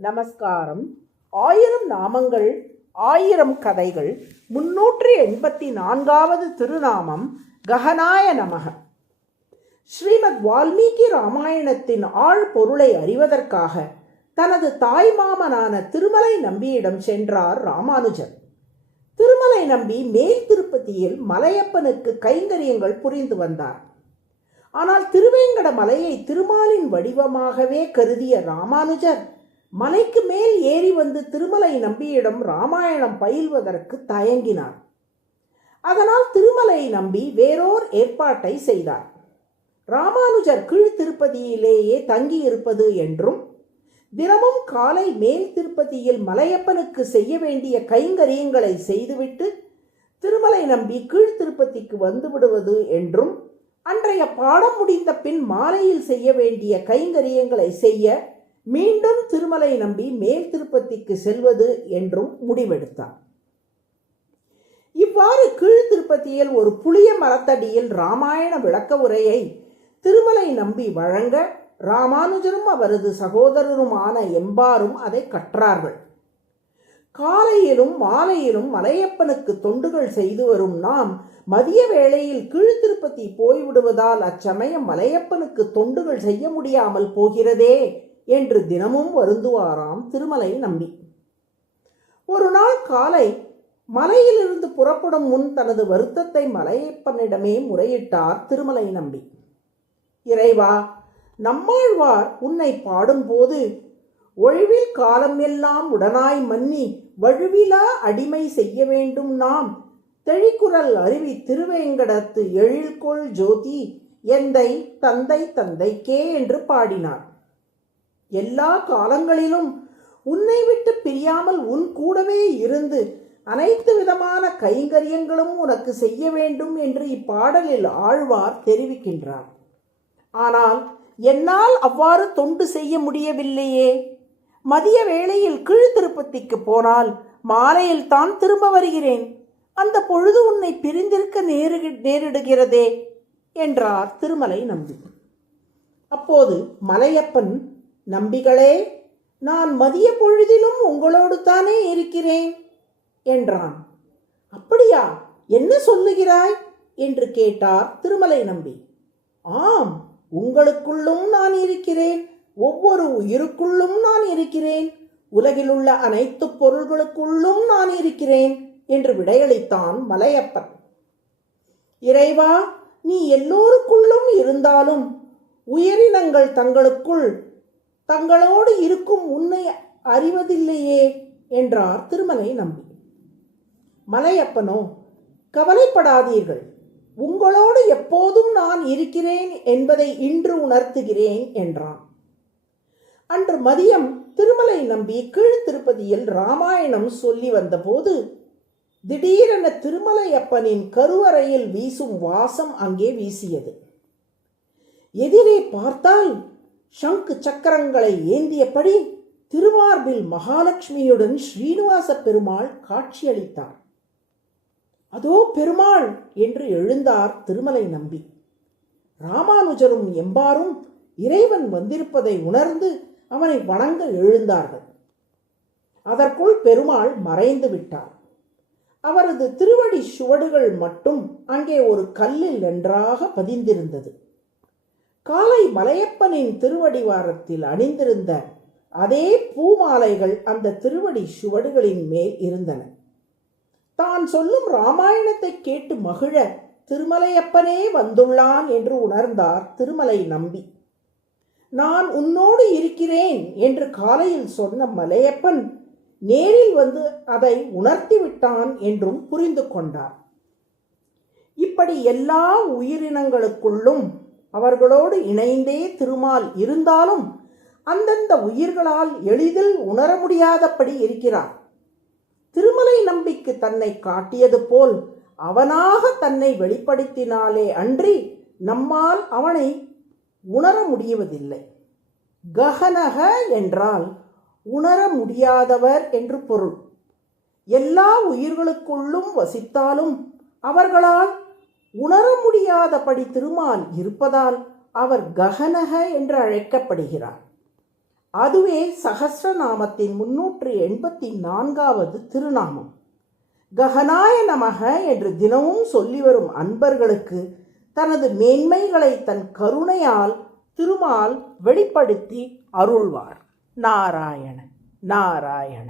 நமஸ்காரம். 1000 நாமங்கள் 1000 கதைகள் 384வது திருநாமம் கஹனாய நமக. ஸ்ரீமத் வால்மீகி ராமாயணத்தின் ஆழ் பொருளை அறிவதற்காக தனது தாய்மாமனான திருமலை நம்பியிடம் சென்றார் ராமானுஜர். திருமலை நம்பி மேல் திருப்பதியில் மலையப்பனுக்கு கைங்கரியங்கள் புரிந்து வந்தார். ஆனால் திருவேங்கட மலையை திருமாலின் வடிவமாகவே கருதிய ராமானுஜர் மலைக்கு மேல் ஏறி வந்து திருமலை நம்பியிடம் ராமாயணம் பயில்வதற்கு தயங்கினார். அதனால் திருமலை நம்பி வேறோர் ஏற்பாட்டை செய்தார். ராமானுஜர் கீழ் திருப்பதியிலேயே தங்கியிருப்பது என்றும் தினமும் காலை மேல் திருப்பதியில் மலையப்பனுக்கு செய்ய வேண்டிய கைங்கரியங்களை செய்துவிட்டு திருமலை நம்பி கீழ் திருப்பதிக்கு வந்து விடுவது என்றும் அன்றைய பாடம் முடிந்த பின் மாலையில் செய்ய வேண்டிய கைங்கரியங்களை செய்ய மீண்டும் திருமலை நம்பி மேல் திருப்பதிக்கு செல்வது என்றும் முடிவெடுத்தார். இவ்வாறு கீழ் திருப்பதியில் ஒரு புளிய மரத்தடியில் ராமாயண விளக்க உரையை திருமலை நம்பி வழங்க ராமானுஜரும் அவரது சகோதரருமான எம்பாரும் அதை கற்றார்கள். காலையிலும் மாலையிலும் மலையப்பனுக்கு தொண்டுகள் செய்து வரும் நாம் மதிய வேளையில் கீழ் திருப்பதி போய்விடுவதால் அச்சமயம் மலையப்பனுக்கு தொண்டுகள் செய்ய முடியாமல் போகிறதே என்று தினமும் வருந்துவாராம் திருமலை நம்பி. ஒரு நாள் காலை மலையிலிருந்து புறப்படும் முன் தனது வருத்தத்தை மலையப்பனிடமே முறையிட்டார் திருமலை நம்பி. இறைவா, நம்மாழ்வார் உன்னை பாடும்போது ஒழிவில் காலம் எல்லாம் உடனாய் மன்னி வழுவிலா அடிமை செய்ய வேண்டும் நாம் தெழிக்குரல் அருவி திருவேங்கடத்து எழில்கொள் ஜோதி எந்தை தந்தை தந்தைக்கே என்று பாடினார். எல்லா காலங்களிலும் உன்னை விட்டு பிரியாமல் உன் கூடவே இருந்து அனைத்து விதமான கைங்கரியங்களும் உனக்கு செய்ய வேண்டும் என்று இப்பாடலில் ஆழ்வார் தெரிவிக்கின்றார். ஆனால் என்னால் அவ்வாறு தொண்டு செய்ய முடியவில்லையே. மதிய வேளையில் கீழ் திருப்பதிக்கு போனால் மாலையில் தான் திரும்ப வருகிறேன். அந்த பொழுது உன்னை பிரிந்திருக்க நேரிடுகிறதே என்றார் திருமலை நம்பி. அப்போது மலையப்பன், நம்பிகளே, நான் மதிய பொழுதிலும் உங்களோடு தானே இருக்கிறேன் என்றான். அப்படியா, என்ன சொல்லுகிறாய் என்று கேட்டார் திருமலை நம்பி. ஆம், உங்களுக்குள்ளும் நான் இருக்கிறேன், ஒவ்வொரு உயிருக்குள்ளும் நான் இருக்கிறேன், உலகிலுள்ள அனைத்து பொருள்களுக்குள்ளும் நான் இருக்கிறேன் என்று விடையளித்தான் மலையப்பன். இறைவா, நீ எல்லோருக்குள்ளும் இருந்தாலும் உயிரினங்கள் தங்களோடு இருக்கும் உன்னை அறிவதில்லையே என்றார் திருமலை நம்பி. மலையப்பனோ, கவலைப்படாதீர்கள், உங்களோடு எப்போதும் நான் இருக்கிறேன் என்பதை இன்று உணர்த்துகிறேன் என்றான். அன்று மதியம் திருமலை நம்பி கீழ் திருப்பதியில் ராமாயணம் சொல்லி வந்தபோது திடீரென திருமலையப்பனின் கருவறையில் வீசும் வாசம் அங்கே வீசியது. எதிரே பார்த்தால் சங்கு சக்கரங்களை ஏந்தியபடி திருமார்பில் மகாலட்சுமியுடன் ஸ்ரீனிவாச பெருமாள் காட்சியளித்தார். அதோ பெருமாள் என்று எழுந்தார் திருமலை நம்பி. ராமானுஜரும் எம்பாரும் இறைவன் வந்திருப்பதை உணர்ந்து அவனை வணங்க எழுந்தார்கள். அதற்குள் பெருமாள் மறைந்து விட்டார். அவரது திருவடி சுவடுகள் மட்டும் அங்கே ஒரு கல்லில் நன்றாக பதிந்திருந்தது. காலை மலையப்பனின் திருவடிவாரத்தில் அணிந்திருந்த அதே பூமாலைகள் அந்த திருவடி சுவடுகளின் மேல் இருந்தன. தான் சொல்லும் ராமாயணத்தை கேட்டு மகிழ திருமலையப்பனே வந்துள்ளான் என்று உணர்ந்தார் திருமலை நம்பி. நான் உன்னோடு இருக்கிறேன் என்று காலையில் சொன்ன மலையப்பன் நேரில் வந்து அதை உணர்த்திவிட்டான் என்றும் புரிந்து கொண்டார். இப்படி எல்லா உயிரினங்களுக்குள்ளும் அவர்களோடு இணைந்தே திருமால் இருந்தாலும் அந்தந்த உயிர்களால் எளிதில் உணர முடியாதபடி இருக்கிறார். திருமலை நம்பிக்கு தன்னை காட்டியது போல் அவனாக தன்னை வெளிப்படுத்தினாலே அன்றி நம்மால் அவனை உணர முடிவதில்லை. கஹனக என்றால் உணர முடியாதவர் என்று பொருள். எல்லா உயிர்களுக்குள்ளும் வசித்தாலும் அவர்களால் உணர முடியாதபடி திருமால் இருப்பதால் அவர் கஹனக என்று அழைக்கப்படுகிறார். அதுவே சகஸ்ரநாமத்தின் 384வது திருநாமம். ககனாய நமக என்று தினமும் சொல்லி வரும் அன்பர்களுக்கு தனது மேன்மைகளை தன் கருணையால் திருமால் வெளிப்படுத்தி அருள்வார். நாராயண நாராயண.